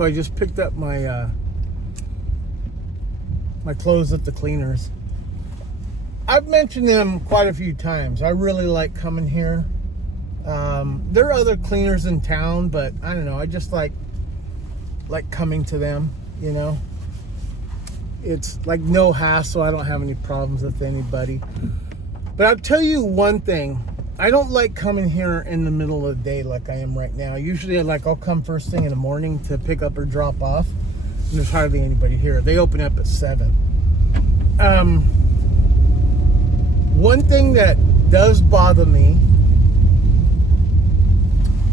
so I just picked up my my clothes at the cleaners. I've mentioned them quite a few times. I really like coming here. There are other cleaners in town, but I don't know. I just like coming to them, you know. It's like no hassle. I don't have any problems with anybody. But I'll tell you one thing. I don't like coming here in the middle of the day like I am right now. Usually I'll come first thing in the morning to pick up or drop off. And there's hardly anybody here. They open up at 7. One thing that does bother me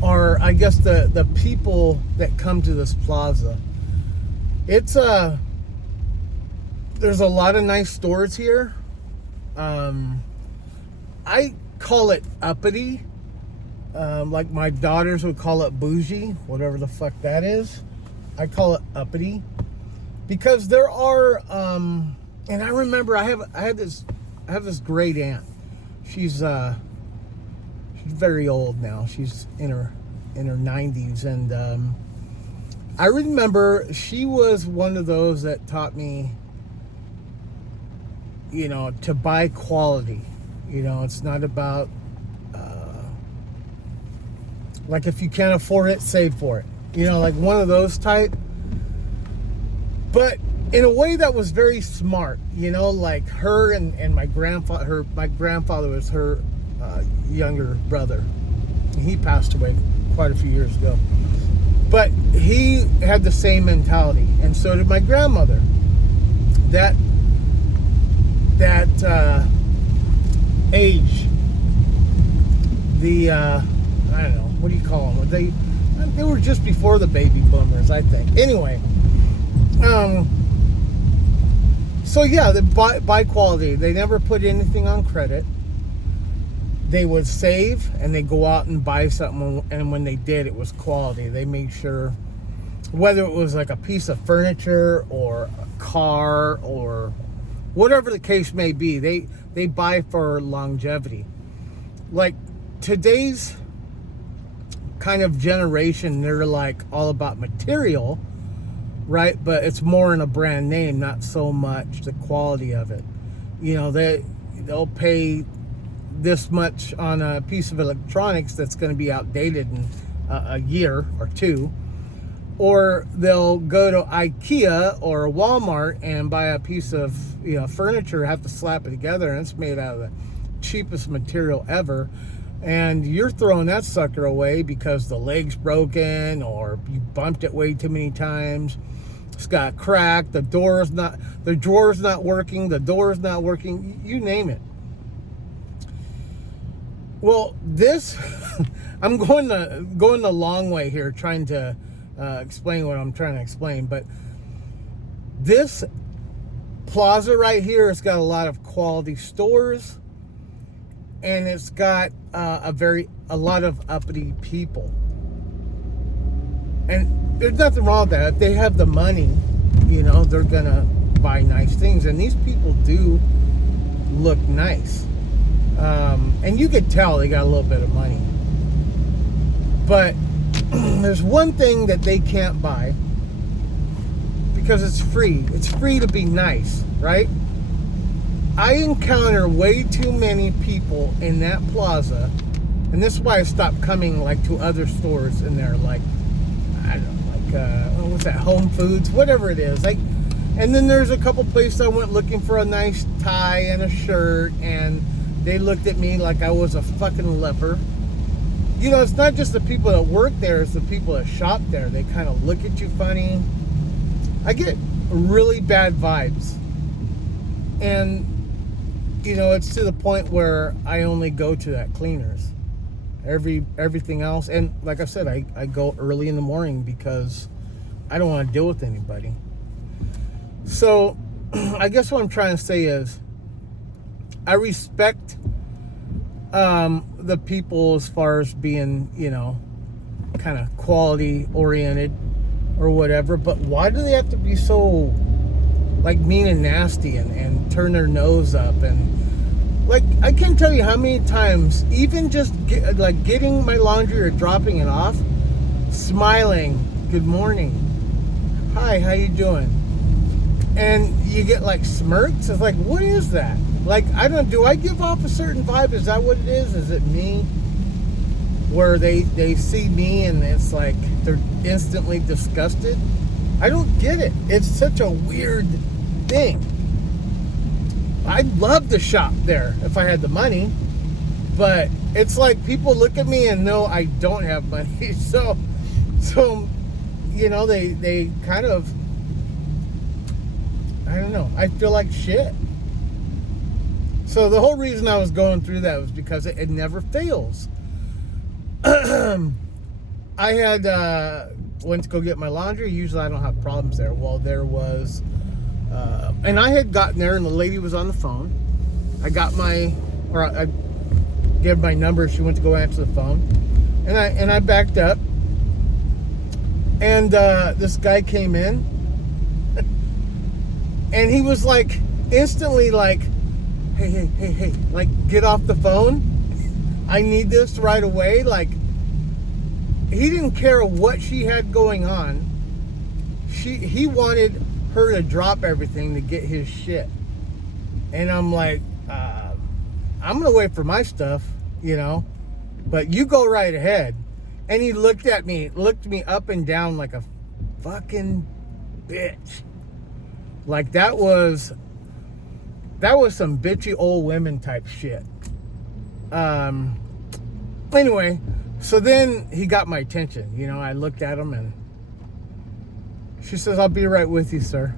are, I guess, the people that come to this plaza. It's there's a lot of nice stores here. I call it uppity. Like my daughters would call it bougie, whatever the fuck that is. I call it uppity because there are, and I remember I have this great aunt. She's very old now. She's in her 90s, and I remember she was one of those that taught me, you know, to buy quality. You know, it's not about like if you can't afford it, save for it. You know, like one of those type. But in a way that was very smart. You know, like her and my grandfather. My grandfather was her younger brother. He passed away quite a few years ago. But he had the same mentality, and so did my grandmother. That age, the I don't know, what do you call them? They were just before the baby boomers, I think. Anyway, so yeah, they buy quality. They never put anything on credit. They would save and they go out and buy something, and when they did, it was quality. They made sure, whether it was like a piece of furniture or a car or whatever the case may be, they buy for longevity. Like today's kind of generation, they're like all about material, right? But it's more in a brand name, not so much the quality of it. You know, they'll pay this much on a piece of electronics that's going to be outdated in a year or two. Or they'll go to IKEA or Walmart and buy a piece of, you know, furniture, have to slap it together, and it's made out of the cheapest material ever. And you're throwing that sucker away because the leg's broken or you bumped it way too many times. It's got cracked, the drawer's not working, the door's not working, you name it. Well, this, I'm going the long way here trying to explain what I'm trying to explain, but this plaza right here has got a lot of quality stores, and it's got a lot of uppity people, and there's nothing wrong with that. If they have the money, you know, they're gonna buy nice things, and these people do look nice, and you could tell they got a little bit of money. But there's one thing that they can't buy because it's free. It's free to be nice, right? I encounter way too many people in that plaza, and this is why I stopped coming like to other stores in there, like I don't know, like what's that, Home Foods, whatever it is. Like, and then there's a couple places I went looking for a nice tie and a shirt, and they looked at me like I was a fucking leper. You know, it's not just the people that work there, it's the people that shop there. They kind of look at you funny. I get really bad vibes. And, you know, it's to the point where I only go to that cleaners. Everything else, and like I said, I go early in the morning because I don't want to deal with anybody. So, I guess what I'm trying to say is, I respect the people as far as being, you know, kind of quality oriented or whatever, but why do they have to be so like mean and nasty and turn their nose up? And like, I can't tell you how many times, even just getting my laundry or dropping it off, smiling, good morning, hi, how you doing? And you get like smirks. It's like, what is that? Like, I don't, do I give off a certain vibe? Is that what it is? Is it me? Where they see me and it's like they're instantly disgusted? I don't get it. It's such a weird thing. I'd love to shop there if I had the money, but it's like people look at me and know I don't have money. So you know, they kind of, I don't know, I feel like shit. So the whole reason I was going through that was because it never fails. I had went to go get my laundry. Usually I don't have problems there. Well, there was, and I had gotten there and the lady was on the phone. I gave my number. She went to go answer the phone, and I backed up. And this guy came in, and he was like instantly like, hey, like, get off the phone. I need this right away. Like, he didn't care what she had going on. He wanted her to drop everything to get his shit. And I'm like, I'm gonna wait for my stuff, you know, but you go right ahead. And he looked me up and down like a fucking bitch. Like, that was some bitchy old women type shit. Anyway, so then he got my attention. You know, I looked at him and she says, I'll be right with you, sir.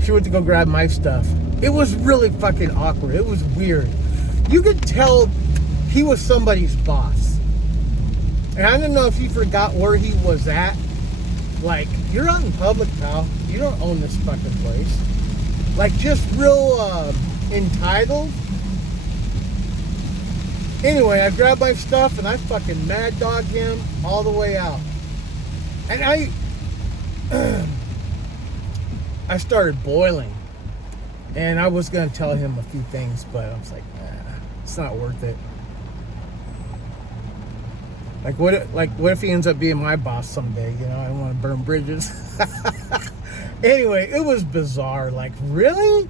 She went to go grab my stuff. It was really fucking awkward. It was weird. You could tell he was somebody's boss. And I don't know if he forgot where he was at. Like, you're out in public, pal. You don't own this fucking place. Like, just real entitled. Anyway, I grabbed my stuff and I fucking mad dog him all the way out. And I started boiling. And I was going to tell him a few things, but I was like, nah, it's not worth it. Like, what if he ends up being my boss someday? You know, I don't want to burn bridges. Anyway, it was bizarre. Like, really?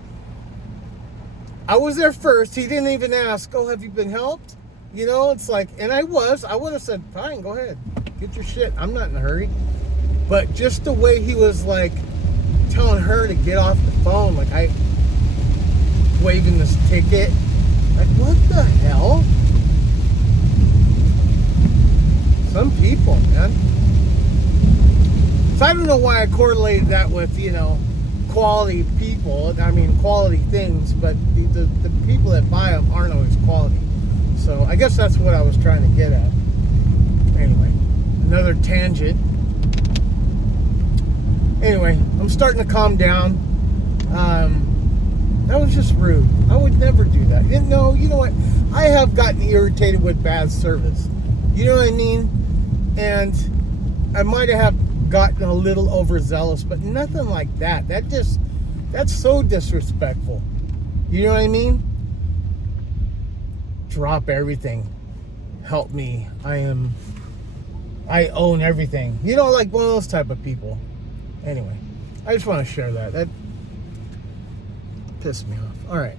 I was there first. He didn't even ask, oh, have you been helped? You know, it's like, and I would have said, fine, go ahead. Get your shit. I'm not in a hurry. But just the way he was, like, telling her to get off the phone, like, I waving this ticket. Like, what the hell? Some people, man. So I don't know why I correlated that with, you know, quality people. I mean, quality things, but the people that buy them aren't always quality. So I guess that's what I was trying to get at. Anyway, another tangent. Anyway, I'm starting to calm down. That was just rude. I would never do that. No, you know what? I have gotten irritated with bad service. You know what I mean? And I might have gotten a little overzealous, but nothing like that. That's so disrespectful. You know what I mean? Drop everything. Help me. I own everything. You know, like one of those type of people. Anyway, I just want to share that. That pissed me off. All right.